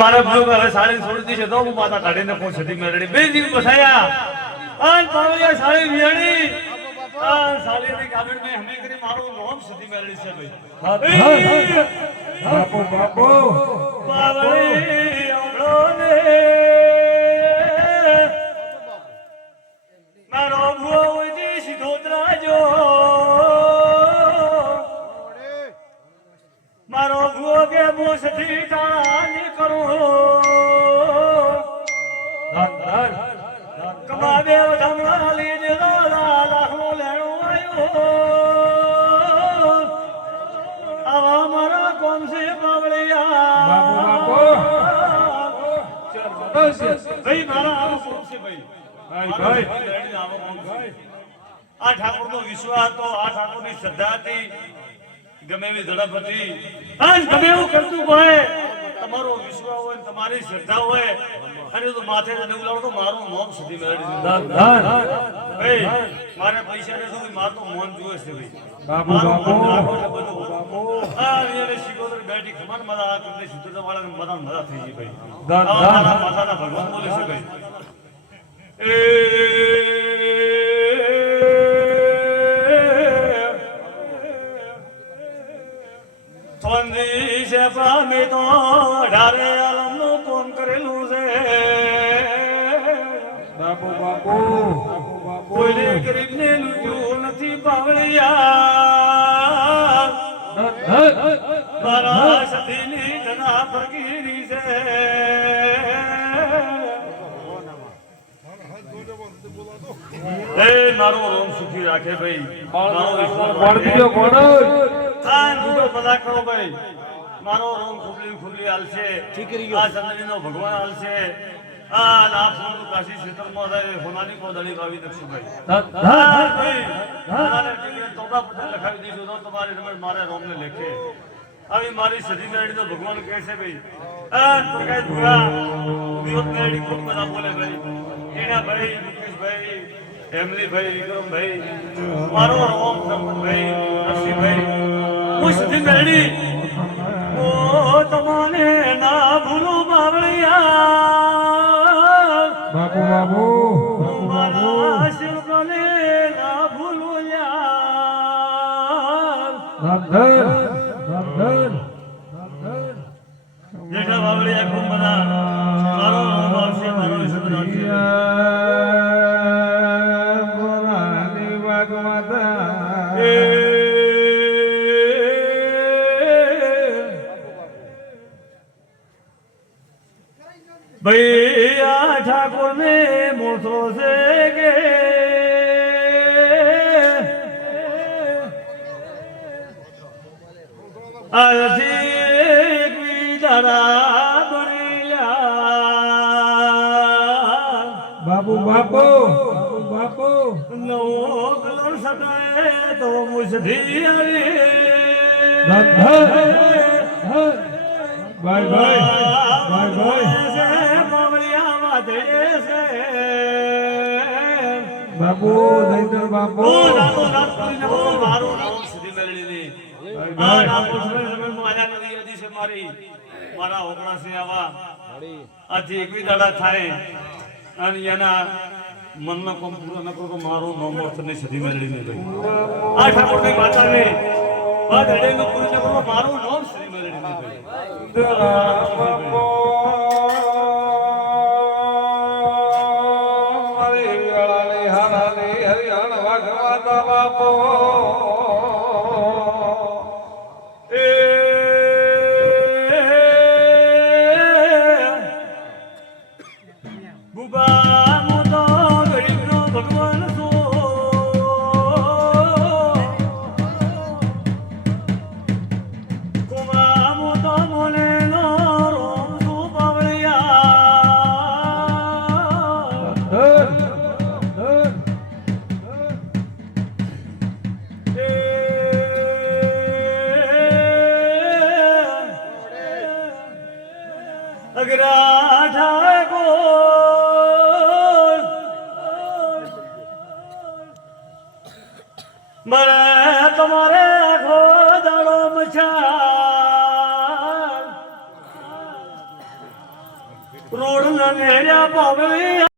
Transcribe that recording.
મારા ભાઈ હવે સાડી છોડી દીધી છે તો હું માતા કાઢીને પહોંચતી મેળડી. બે દિવસ બસાયા. આજ પાવલિયા સાડી વિયાણી આ સાડીની ગાબડ મેં હમે કરી મારું નામ સુધી મેળડી છે ભાઈ. બાપો બાપો. પાવળી મુસથી ટાણી કરું. કમાવે ધમણા લીધે લાખનો લેણો આવ્યો. આવા મારા કોમ છે બાવળિયા. ભાઈ મારા આવો કોમ ભાઈ. ભાઈ, ભાઈ. આ ઠાકોરનો વિશ્વાસ હતો આ ઠાકોરની શ્રદ્ધા હતી. ગમે એવી ઝડપ હતી આજ ગમે એવું કરતું હોય. તમારો વિશ્વાસ હોય તમારી શ્રદ્ધા હોય અને તો માથે ને એવું લાવો તો મારું મોમ સુધી મેળવી મારે પૈસા ને. શું મારું તો મોન જુએ છે બેઠી ખબર મારા આ તમને શુદ્ધતા વાળા બધા મજા થઈ ગઈ ભાઈ. ભગવાન બોલે છે ભાઈ. ફંદી છે પામી તો ઢારે આલમનું કોમ કરેલું છે. બાપુ બાપુ. બાપુ બાપુ કોઈને લૂટ્યું નથી પાવળિયા મારા સતીની ફકીરી છે. એ મારો રોમ સુખી રાખે ભાઈ. મારો ઈશ્વર બીજો આ બધા કરો ભાઈ મારો રોમ ખુબલી ખુબલી હાલશે. આ ચંદ્રીનો ભગવાન હાલશે. આ ના ફૂલ કાશી ક્ષેત્રમાં રહે હોનાની કોદળી વાવી દક્ષું ભાઈ. ભાઈ. તોબા પત્ર લખાવી દીધું તો તમારી મારે રોમને લેખે. આવી મારી સદી મેળડી તો ભગવાન કહે છે ભાઈ આ તો કઈ ખૂબ બધા બોલે ભાઈ? ટીના ભાઈ મુકેશભાઈ વિક્રમભાઈ મારો રોમ નરસિંહભાઈ હું સધી મેળડી ઓ તમને ના ભૂલું બાવળિયા. બાપુ બાપુ. મારા શિવકને ના ભૂલું યાર. જેઠા બાવળિયા ખૂબ બધા ભાઈ આ ઠાકોર ને મોટો છે કે એક વિદારા બનેલા બાપુ બાપુ બાપુ. નવો કલર સટાય તો મુસધી રામધન બાય બાય. Bye bye. બાપુ, દૈતર બાપુ. મારા ઓગણા છે આવા આથી એકવી દાડા થાય અને એના મનનો કોમ પૂરો ન કરો મારો નોમો તને સધી મેળવી ને ભાઈ આ ઠાકોરની માતાને બાદ હડેનું પૂરું ન કરો તો મારું નામ સધી મેળવી ને ભાઈ અગરા ઠાકોર મારે તમારે આખો મછાર રોડ ના નેડ્યા પાવે